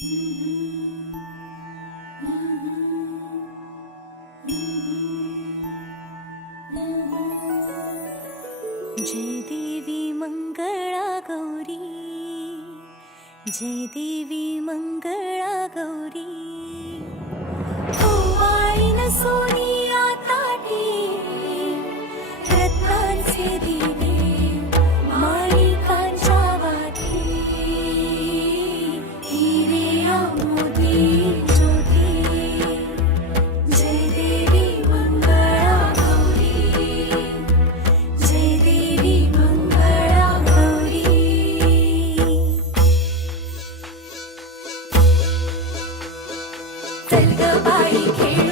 जय देवी मंगळा गौरी, जय देवी मंगळा गौरी, ओवाळीन सोनिया ताटी, रत्नांचे दिवे माणिकांच्या वाती, हिरे मोती ज्योती, जय देवी मंगळा गौरी, जय देवी मंगळा गौरी. चल ग बाई खेळ